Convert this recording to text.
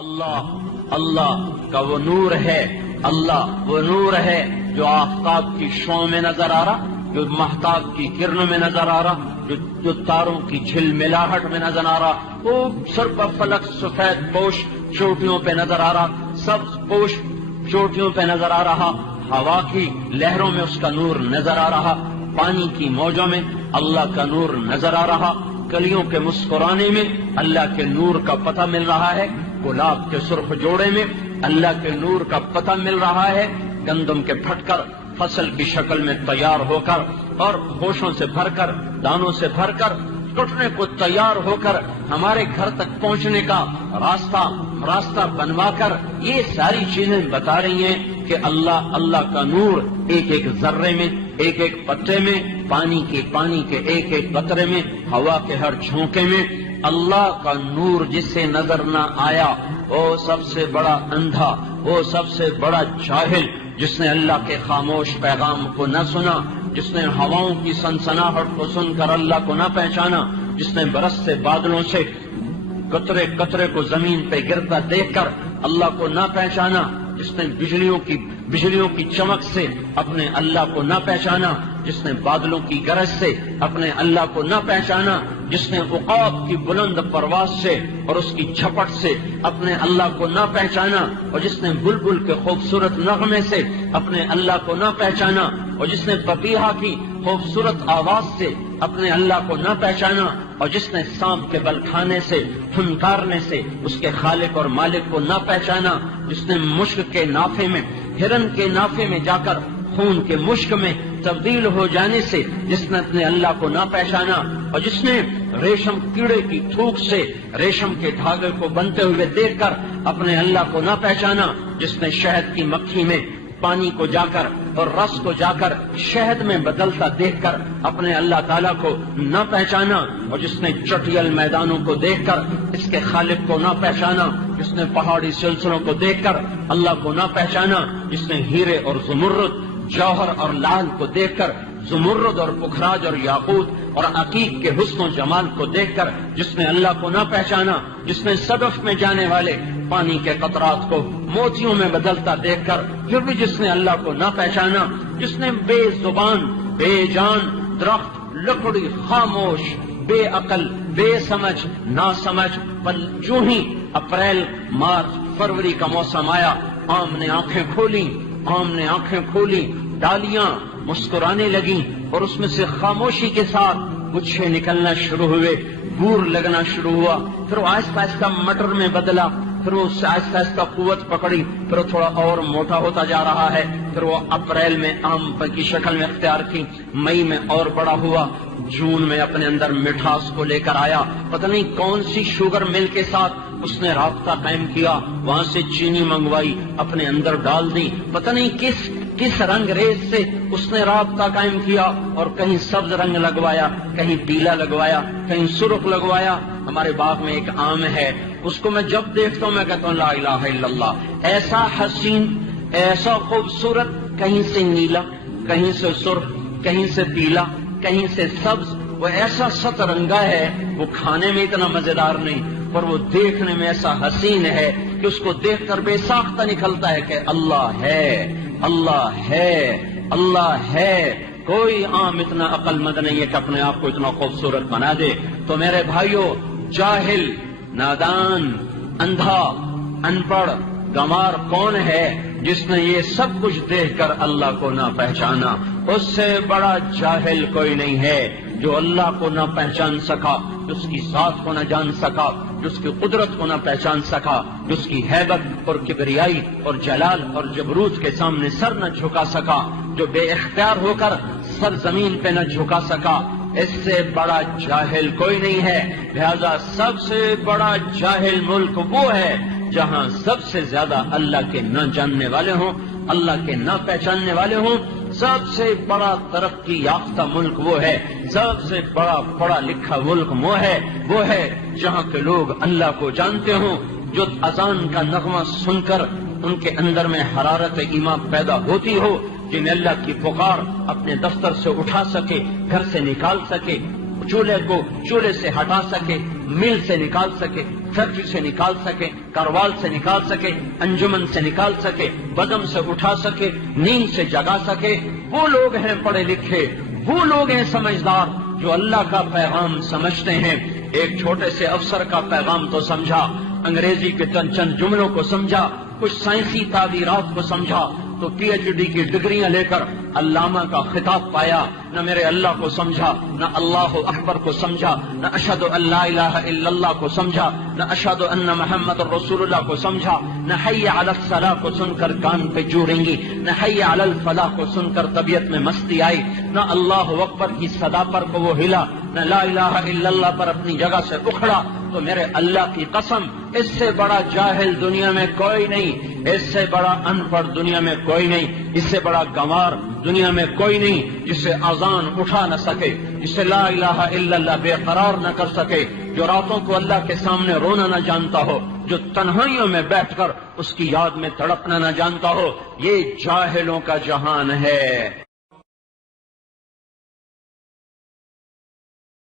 اللہ اللہ کا وہ نور ہے، اللہ وہ نور ہے جو آفتاب کی شعاع میں نظر آ رہا، جو مہتاب کی کرنوں میں نظر آ رہا، جو تاروں کی جھل ملاہٹ میں نظر آ رہا، وہ سر پر فلک سفید پوش چوٹیوں پہ نظر آ رہا، سبز پوش چوٹیوں پہ نظر آ رہا، ہوا کی لہروں میں اس کا نور نظر آ رہا، پانی کی موجوں میں اللہ کا نور نظر آ رہا، کلیوں کے مسکرانے میں اللہ کے نور کا پتہ مل رہا ہے، گلاب کے سرخ جوڑے میں اللہ کے نور کا پتہ مل رہا ہے، گندم کے پھٹ کر فصل کی شکل میں تیار ہو کر اور ہوشوں سے بھر کر دانوں سے بھر کر ٹوٹنے کو تیار ہو کر ہمارے گھر تک پہنچنے کا راستہ بنوا کر یہ ساری چیزیں بتا رہی ہیں کہ اللہ کا نور ایک ایک ذرے میں، ایک ایک پتے میں، پانی کے ایک ایک قطرے میں، ہوا کے ہر جھونکے میں اللہ کا نور جس سے نظر نہ آیا وہ سب سے بڑا اندھا، وہ سب سے بڑا جاہل، جس نے اللہ کے خاموش پیغام کو نہ سنا، جس نے ہواؤں کی سنسناہٹ کو سن کر اللہ کو نہ پہچانا، جس نے برستے بادلوں سے قطرے قطرے کو زمین پہ گرتا دیکھ کر اللہ کو نہ پہچانا، جس نے بجلیوں کی چمک سے اپنے اللہ کو نہ پہچانا، جس نے بادلوں کی گرج سے اپنے اللہ کو نہ پہچانا، جس نے عقاب کی بلند پرواز سے اور اس کی جھپٹ سے اپنے اللہ کو نہ پہچانا، اور جس نے بلبل کے خوبصورت نغمے سے اپنے اللہ کو نہ پہچانا، اور جس نے پپیہا کی خوبصورت آواز سے اپنے اللہ کو نہ پہچانا، اور جس نے سانپ کے بل کھانے سے پھنکارنے سے اس کے خالق اور مالک کو نہ پہچانا، جس نے مشک کے نافے میں، ہرن کے نافے میں جا کر خون کے مشک میں تبدیل ہو جانے سے جس نے اپنے اللہ کو نہ پہچانا، اور جس نے ریشم کیڑے کی تھوک سے ریشم کے دھاگے کو بنتے ہوئے دیکھ کر اپنے اللہ کو نہ پہچانا، جس نے شہد کی مکھی میں پانی کو جا کر اور رس کو جا کر شہد میں بدلتا دیکھ کر اپنے اللہ تعالیٰ کو نہ پہچانا، اور جس نے چٹیل میدانوں کو دیکھ کر اس کے خالق کو نہ پہچانا، جس نے پہاڑی سلسلوں کو دیکھ کر اللہ کو نہ پہچانا، جس نے ہیرے اور زمرد، جوہر اور لال کو دیکھ کر، زمرد اور پکھراج اور یاقوت اور عقیق کے حسن و جمال کو دیکھ کر جس نے اللہ کو نہ پہچانا، جس نے صدف میں جانے والے پانی کے قطرات کو موتیوں میں بدلتا دیکھ کر پھر بھی جس نے اللہ کو نہ پہچانا، جس نے بے زبان، بے جان، درخت، لکڑی، خاموش، بے عقل، بے سمجھ، نا سمجھ، پر جو ہی اپریل، مارچ، فروری کا موسم آیا، آم نے آنکھیں کھولی، ڈالیاں مسکرانے لگیں اور اس میں سے خاموشی کے ساتھ گچھے نکلنا شروع ہوئے، بور لگنا شروع ہوا، پھر وہ آہستہ آہستہ مٹر میں بدلا، پھر وہ آہستہ آہستہ قوت پکڑی، پھر وہ تھوڑا اور موٹا ہوتا جا رہا ہے، پھر وہ اپریل میں آم کی شکل میں اختیار کی، مئی میں اور بڑا ہوا، جون میں اپنے اندر مٹھاس کو لے کر آیا، پتہ نہیں کون سی شوگر مل کے ساتھ اس نے رابطہ قائم کیا، وہاں سے چینی منگوائی اپنے اندر ڈال دی، پتہ نہیں کس رنگ ریز سے اس نے رابطہ قائم کیا، اور کہیں سبز رنگ لگوایا، کہیں پیلا لگوایا، کہیں سرخ لگوایا۔ ہمارے باغ میں ایک آم ہے، اس کو میں جب دیکھتا ہوں میں کہتا ہوں لا الہ الا اللہ، ایسا حسین، ایسا خوبصورت، کہیں سے نیلا، کہیں سے سرخ، کہیں سے پیلا، کہیں سے سبز، وہ ایسا سترنگا ہے، وہ کھانے میں اتنا مزیدار نہیں پر وہ دیکھنے میں ایسا حسین ہے کہ اس کو دیکھ کر بے ساختہ نکلتا ہے کہ اللہ ہے، اللہ ہے، اللہ ہے۔ کوئی عام اتنا عقل مند نہیں ہے کہ اپنے آپ کو اتنا خوبصورت بنا دے۔ تو میرے بھائیوں، جاہل، نادان، اندھا، ان پڑھ، گمار کون ہے جس نے یہ سب کچھ دیکھ کر اللہ کو نہ پہچانا؟ اس سے بڑا جاہل کوئی نہیں ہے جو اللہ کو نہ پہچان سکا، جو اس کی ذات کو نہ جان سکا، جو اس کی قدرت کو نہ پہچان سکا، جو اس کی ہیبت اور کبریائی اور جلال اور جبروت کے سامنے سر نہ جھکا سکا، جو بے اختیار ہو کر سر زمین پہ نہ جھکا سکا، اس سے بڑا جاہل کوئی نہیں ہے۔ لہذا سب سے بڑا جاہل ملک وہ ہے جہاں سب سے زیادہ اللہ کے نہ جاننے والے ہوں، اللہ کے نہ پہچاننے والے ہوں۔ سب سے بڑا ترقی یافتہ ملک وہ ہے، سب سے بڑا پڑھا لکھا ملک وہ ہے جہاں کے لوگ اللہ کو جانتے ہوں، جو اذان کا نغمہ سن کر ان کے اندر میں حرارت ایمان پیدا ہوتی ہو، جنہیں اللہ کی پکار اپنے دفتر سے اٹھا سکے، گھر سے نکال سکے، چولہے سے ہٹا سکے، مل سے نکال سکے، فیکٹری سے نکال سکے، کروال سے نکال سکے، انجمن سے نکال سکے، بدم سے اٹھا سکے، نیند سے جگا سکے، وہ لوگ ہیں پڑھے لکھے، وہ لوگ ہیں سمجھدار جو اللہ کا پیغام سمجھتے ہیں۔ ایک چھوٹے سے افسر کا پیغام تو سمجھا، انگریزی کے چند جملوں کو سمجھا، کچھ سائنسی تعبیرات کو سمجھا، تو پی ایچ ڈی کی ڈگریاں لے کر علامہ کا خطاب پایا، نہ میرے اللہ کو سمجھا، نہ اللہ اکبر کو سمجھا، نہ اشہد ان لا الہ الا اللہ کو سمجھا، نہ اشہد ان محمد رسول اللہ کو سمجھا، نہ حی علی الصلاۃ کو سن کر کان پہ جوڑیں گی، نہ حی علی الفلاح کو سن کر طبیعت میں مستی آئی، نہ اللہ اکبر کی صدا پر کو وہ ہلا، نہ لا الہ الا اللہ پر اپنی جگہ سے اکھڑا۔ تو میرے اللہ کی قسم، اس سے بڑا جاہل دنیا میں کوئی نہیں، اس سے بڑا ان پڑھ دنیا میں کوئی نہیں، اس سے بڑا گنوار دنیا میں کوئی نہیں، جس سے اذان اٹھا نہ سکے، جس سے لا الہ الا اللہ بے قرار نہ کر سکے، جو راتوں کو اللہ کے سامنے رونا نہ جانتا ہو، جو تنہائیوں میں بیٹھ کر اس کی یاد میں تڑپنا نہ جانتا ہو۔ یہ جاہلوں کا جہان ہے۔